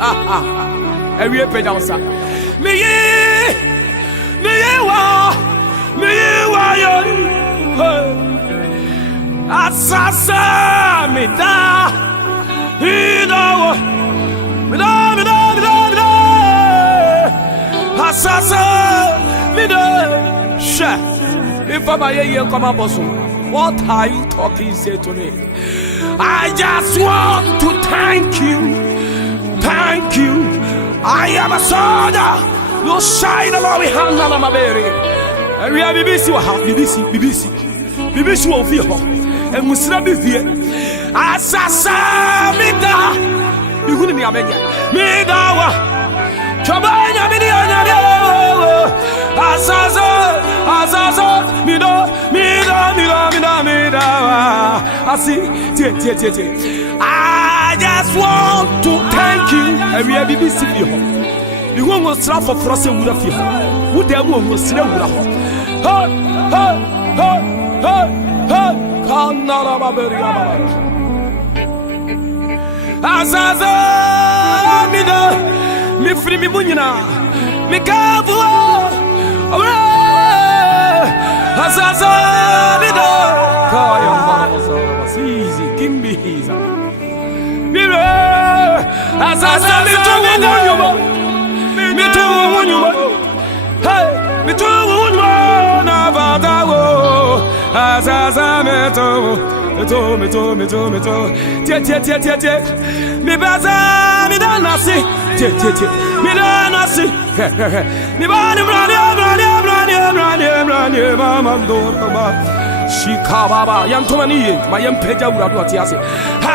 Every page answer. Me wa yo. Asasa me da. Me da. Asasa me da. Chef. If I'm a year come up also. What are you talking say to me? I just want to thank you. Thank you. I am a soldier. You shine along with hand on my baby. And we have BBC will feel home. And Muslim be here. Assassin, me da. You couldn't be a man. Me da. Chabanya, me da. Assassin, me da. I see. I just want to thank you. And we have BBC here. You won't strap for frozen wood of you. Would there will slow wood of Azaza, me free me bunina, me kavu. Azaza, easy, give me his. Azaza, me Azaza me baza me danasi me danasi me bani brani mama dor baba shika baba yam tomani ma yam peja ura do atiase ha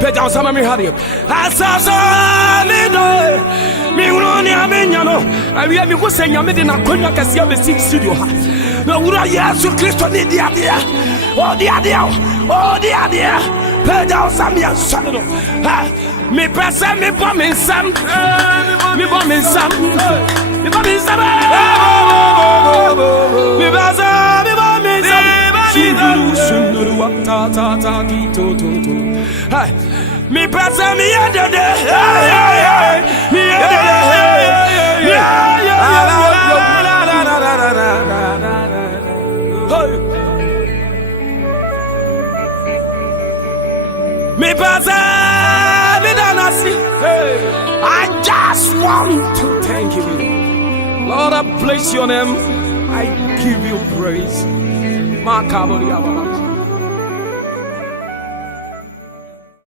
peja sama me hari Azaza me do me uroni amenya no awia me ko senya me de na konwa kase am si studio ha na ura Yesu Kristo ni dia oh dia peja sama ya sano ha me pesa me bomb in sam me bomb in sam me bomb in sam me baza me bomb in sam sunduru ta ki to ha me pesa me yede me yede me baza me danasi. I just want to thank you, Lord. I bless your name. I give you praise.